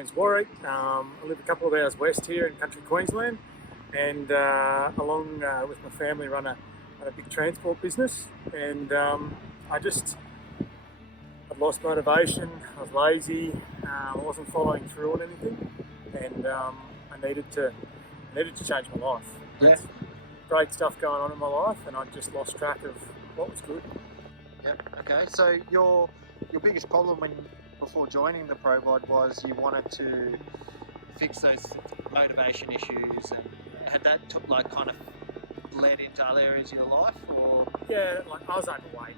name's Warwick. I live a couple of hours west here in country Queensland, and along with my family run a big transport business. And I'd lost motivation. I was lazy. I wasn't following through on anything, and I needed to change my life. There's great stuff going on in my life, and I just lost track of what was good. Yep. Okay. So your biggest problem before joining the Pro Bod was you wanted to fix those motivation issues, and had that kind of led into other areas of your life, or? Yeah, like I was overweight.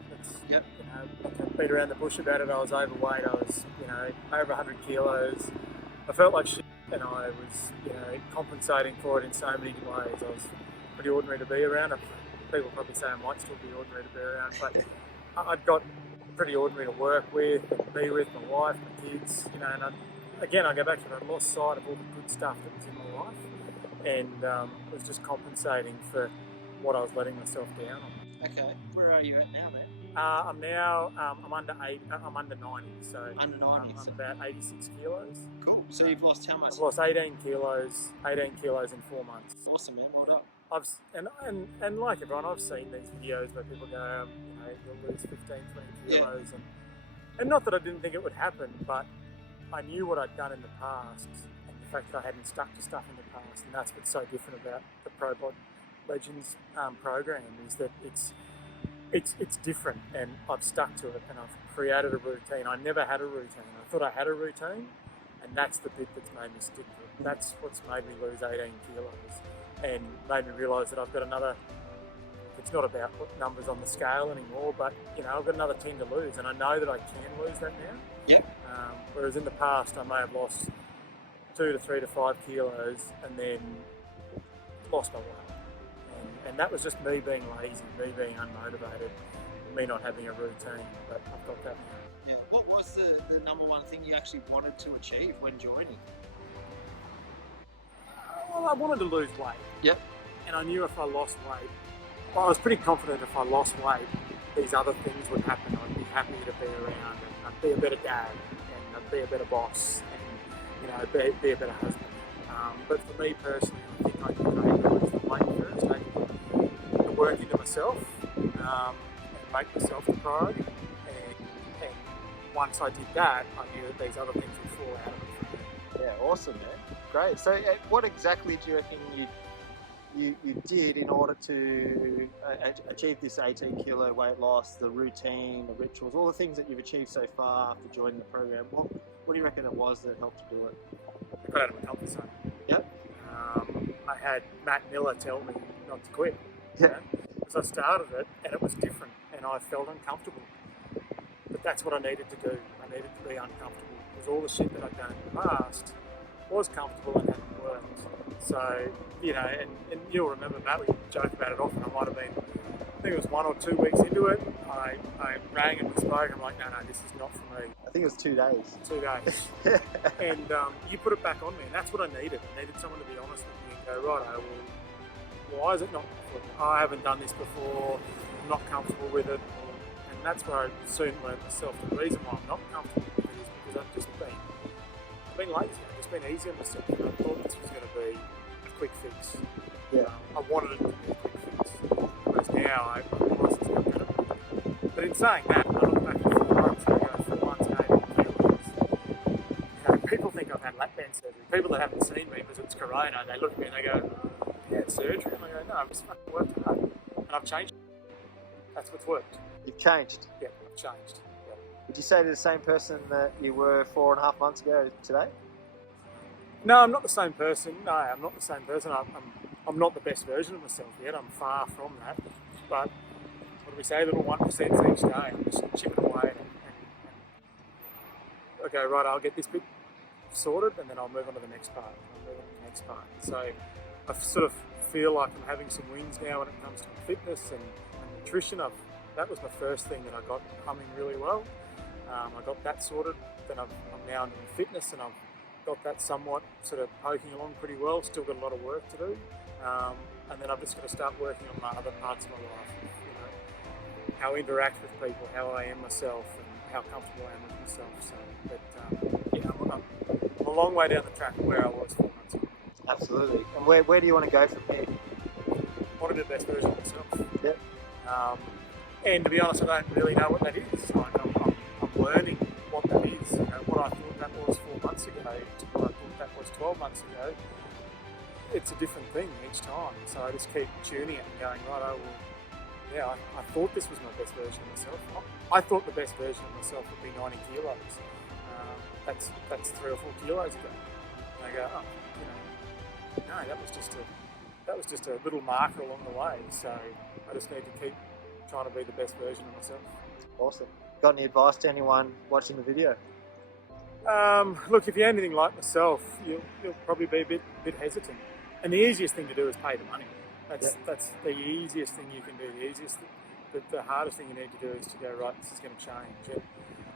Yep. I can beat around the bush about it. I was overweight. I was, over 100 kilos. I felt like shit, and I was, compensating for it in so many ways. I was pretty ordinary to be around. People probably say I might still be ordinary to be around, but I'd got pretty ordinary to work with, be with my wife, my kids, and I go back to that, I lost sight of all the good stuff that was in my life, and was just compensating for what I was letting myself down on. Okay, where are you at now, man? I'm now, I'm under 90, so under 90, I'm about 86 kilos. Cool. So you've lost how much? I've lost 18 kilos in 4 months. Awesome, man. Well done. And like everyone, I've seen these videos where people go, you'll lose 15, 20 kilos, and not that I didn't think it would happen, but I knew what I'd done in the past, and the fact that I hadn't stuck to stuff in the past, and that's what's so different about the Pro Bod Legends program, is that it's different, and I've stuck to it, and I've created a routine. I never had a routine. I thought I had a routine, and that's the bit that's made me stick to it. That's what's made me lose 18 kilos. And made me realise that I've got another, it's not about what numbers on the scale anymore, but I've got another 10 to lose, and I know that I can lose that now. Yep. Whereas in the past I may have lost 2 to 3 to 5 kilos and then lost my weight. And that was just me being lazy, me being unmotivated, me not having a routine, but I've got that now. Yeah. What was the number one thing you actually wanted to achieve when joining? Well, I wanted to lose weight. Yep. And I knew if I lost weight, I was pretty confident if I lost weight, these other things would happen. I'd be happy to be around, and I'd be a better dad, and I'd be a better boss, and be a better husband. But for me personally, I think I could lose the weight first. I could put the work into myself, and make myself the priority. And once I did that, I knew that these other things would fall out of it for me. Yeah, awesome, man. Great. So what exactly do you reckon you did in order to achieve this 18 kilo weight loss, the routine, the rituals, all the things that you've achieved so far after joining the program? What do you reckon it was that helped to do it? I got out of my comfort zone. Yep. I had Matt Miller tell me not to quit. Yeah. Because I started it and it was different and I felt uncomfortable. But that's what I needed to do. I needed to be uncomfortable because all the shit that I'd done in the past was comfortable and hadn't worked. So, and you'll remember, Matt, we joke about it often. I might have been, I think it was 1 or 2 weeks into it, I rang and we spoke. I'm like, no, this is not for me. I think it was 2 days. 2 days. And you put it back on me, and that's what I needed. I needed someone to be honest with me and go, right, well, why is it not for me? I haven't done this before, I'm not comfortable with it. And that's where I soon learned myself. The reason why I'm not comfortable with it is because I've been lazy. I've just been easy on myself. And I thought this was going to be a quick fix. Yeah. I wanted it to be a quick fix. Whereas now I realise it's not better. But in saying that, I look back at 4 months and I go, 4 months and 18 kilos. People think I've had lap band surgery. People that haven't seen me because it's Corona, they look at me and they go, oh, you had surgery? And I go, no, I've just fucking worked hard. And I've changed. That's what's worked. You've changed? Yeah, I've changed. Yeah. Would you say to the same person that you were 4.5 months ago today? No, I'm not the same person. No, I'm not the same person. I'm not the best version of myself yet. I'm far from that. But what do we say? Little 1% each day. I'm just chipping away. And I go, right, I'll get this bit sorted and then I'll move on to the next part. So I sort of feel like I'm having some wins now when it comes to fitness and nutrition. That was my first thing that I got humming really well. I got that sorted. Then I'm now into fitness and I've got that somewhat sort of poking along pretty well. Still got a lot of work to do. And then I've just got to start working on my other parts of my life. How I interact with people, how I am myself, and how comfortable I am with myself. So, but I'm a long way down the track of where I was 4 months ago. Absolutely. And where do you want to go from here? I want to be the best version of myself. Yep. And to be honest, I don't really know what that is. Like I'm learning what that is. You know, what I thought that was 4 months ago to what I thought that was 12 months ago. It's a different thing each time. So I just keep tuning it and going, right, oh, well, yeah, I thought this was my best version of myself. I thought the best version of myself would be 90 kilos. That's 3 or 4 kilos ago. And I go, oh, you know, no, that was just a little marker along the way. So I just need to keep trying to be the best version of myself. Awesome. Got any advice to anyone watching the video? Look, if you're anything like myself, you'll probably be a bit hesitant. And the easiest thing to do is pay the money. That's the easiest thing you can do. The hardest thing you need to do is to go, right, this is going to change. And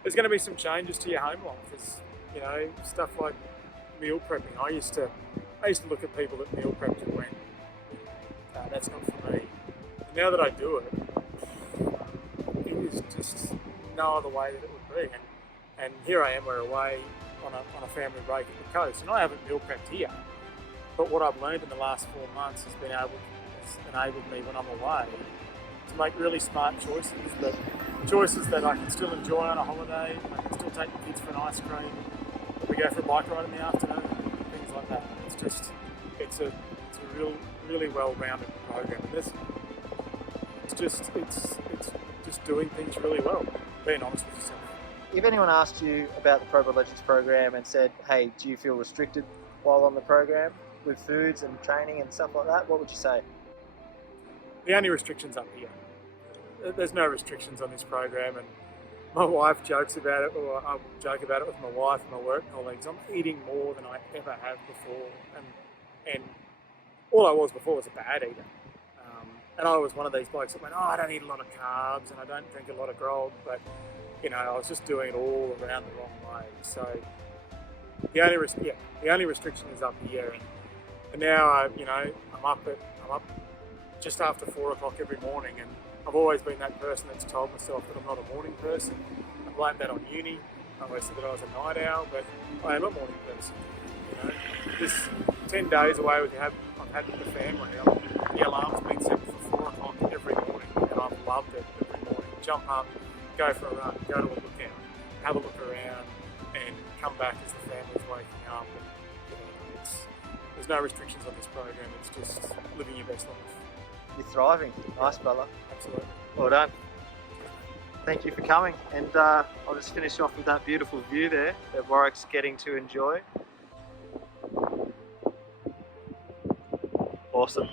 there's going to be some changes to your home life. There's, you know, stuff like meal prepping. I used to look at people that meal prepped and went, that's not for me. And now that I do it, it is just no other way that it would be. And here I am, we're away on a family break at the coast, and I haven't meal prepped here. But what I've learned in the last 4 months has enabled me when I'm away to make really smart choices that I can still enjoy on a holiday. I can still take the kids for an ice cream. We go for a bike ride in the afternoon, things like that. It's a really well-rounded program. It's just doing things really well. Being honest with yourself. If anyone asked you about the Pro Bod Legends program and said, hey, do you feel restricted while on the program with foods and training and stuff like that, what would you say? The only restriction's up here. There's no restrictions on this program, and my wife jokes about it, or I joke about it with my wife and my work colleagues. I'm eating more than I ever have before, and all I was before was a bad eater. And I was one of these blokes that went, oh, I don't eat a lot of carbs and I don't drink a lot of grog, but you know, I was just doing it all around the wrong way. So the only restriction is up here, and now I'm up just after 4 o'clock every morning, and I've always been that person that's told myself that I'm not a morning person. I blame that on uni. I always said that I was a night owl, but I am a morning person. You know, this 10 days away I've had with the family, the alarm's been set for 4 o'clock every morning, and I've loved it every morning. Jump up, go for a run, go to a lookout, have a look around, and come back as the family's waking up. And, you know, there's no restrictions on this program. It's just living your best life. You're thriving. Nice, brother. Absolutely. Well done. Thank you for coming. And I'll just finish off with that beautiful view there that Warwick's getting to enjoy. Awesome.